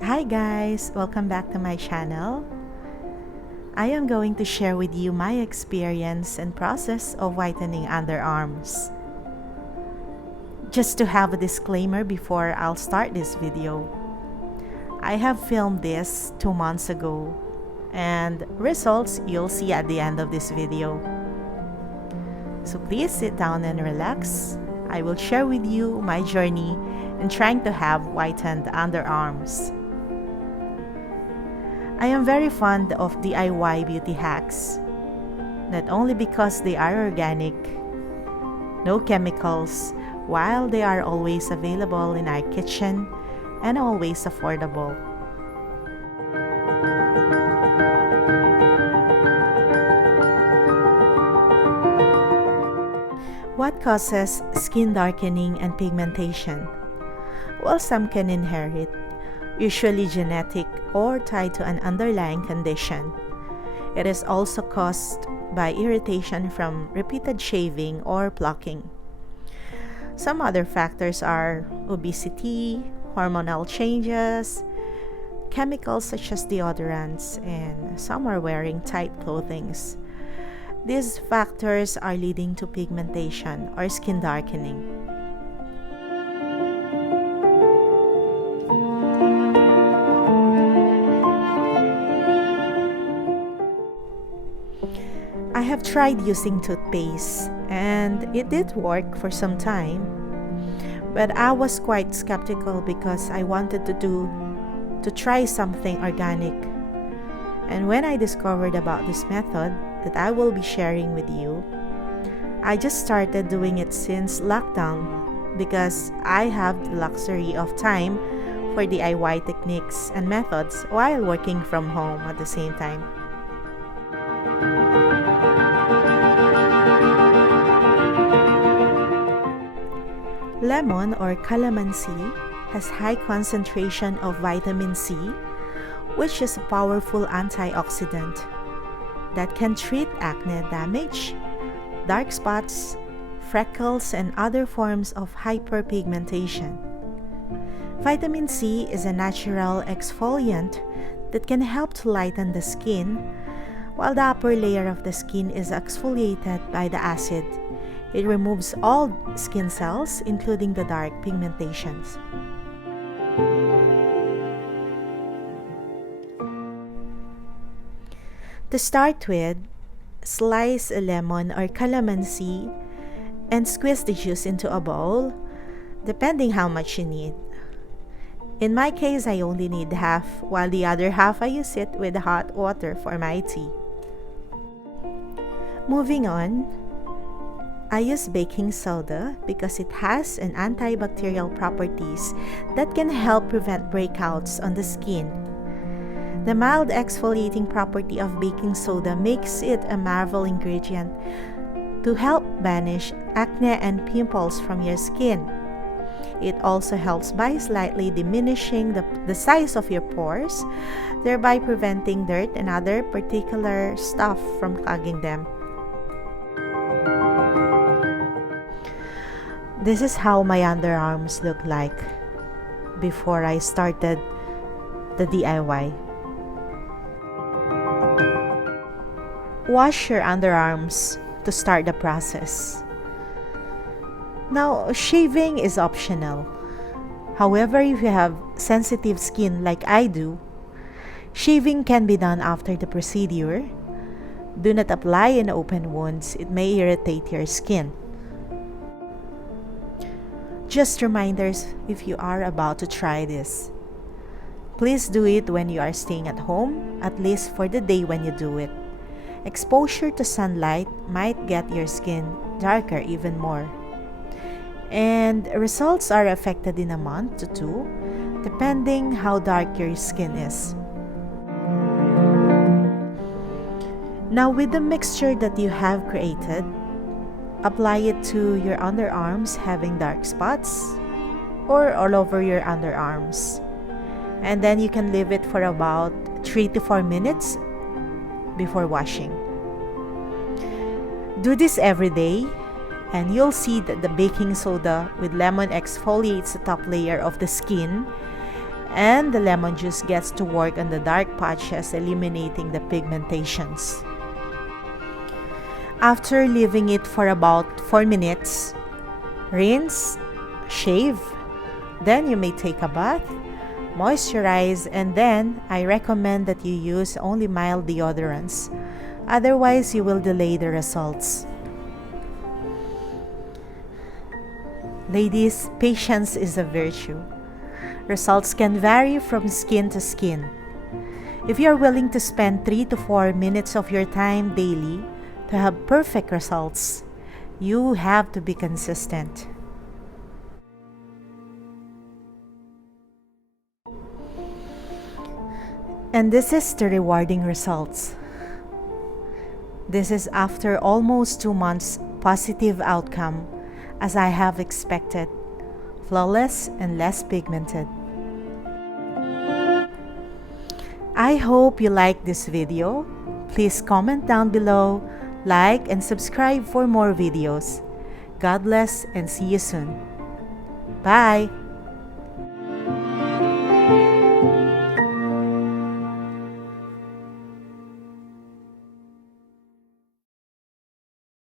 Hi guys, welcome back to my channel. I am going to share with you my experience and process of whitening underarms. Just to have a disclaimer before I'll start this video. I have filmed this 2 months ago and results you'll see at the end of this video. So please sit down and relax. I will share with you my journey in trying to have whitened underarms. I am very fond of DIY beauty hacks, not only because they are organic, no chemicals, while they are always available in our kitchen and always affordable. What causes skin darkening and pigmentation? Well, some can inherit, usually genetic or tied to an underlying condition. It is also caused by irritation from repeated shaving or plucking. Some other factors are obesity, hormonal changes, chemicals such as deodorants, and some are wearing tight clothing. These factors are leading to pigmentation or skin darkening. I have tried using toothpaste and it did work for some time, but I was quite skeptical because I wanted to try something organic. And when I discovered about this method that I will be sharing with you, I just started doing it since lockdown because I have the luxury of time for DIY techniques and methods while working from home at the same time. Lemon or calamansi has high concentration of vitamin C, which is a powerful antioxidant that can treat acne damage, dark spots, freckles, and other forms of hyperpigmentation. Vitamin C is a natural exfoliant that can help to lighten the skin, while the upper layer of the skin is exfoliated by the acid. It removes all skin cells, including the dark pigmentations. To start with, slice a lemon or calamansi and squeeze the juice into a bowl, depending how much you need. In my case, I only need half, while the other half I use it with hot water for my tea. Moving on, I use baking soda because it has an antibacterial properties that can help prevent breakouts on the skin. The mild exfoliating property of baking soda makes it a marvel ingredient to help banish acne and pimples from your skin. It also helps by slightly diminishing the size of your pores, thereby preventing dirt and other particular stuff from clogging them. This is how my underarms look like before I started the DIY. Wash your underarms to start the process. Now, shaving is optional. However, if you have sensitive skin like I do, shaving can be done after the procedure. Do not apply in open wounds, it may irritate your skin. Just reminders if you are about to try this. Please do it when you are staying at home, at least for the day when you do it. Exposure to sunlight might get your skin darker even more. And results are affected in a month to 2, depending how dark your skin is. Now with the mixture that you have created, apply it to your underarms having dark spots or all over your underarms. And then you can leave it for about 3 to 4 minutes before washing. Do this every day and you'll see that the baking soda with lemon exfoliates the top layer of the skin and the lemon juice gets to work on the dark patches, eliminating the pigmentations. After leaving it for about 4 minutes, rinse, shave, then you may take a bath, moisturize, and then I recommend that you use only mild deodorants. Otherwise, you will delay the results. Ladies, patience is a virtue. Results can vary from skin to skin. If you are willing to spend 3 to 4 minutes of your time daily to have perfect results, you have to be consistent. And this is the rewarding results. This is after almost 2 months positive outcome, as I have expected. Flawless and less pigmented. I hope you liked this video. Please comment down below, like and subscribe for more videos. God bless and see you soon. Bye!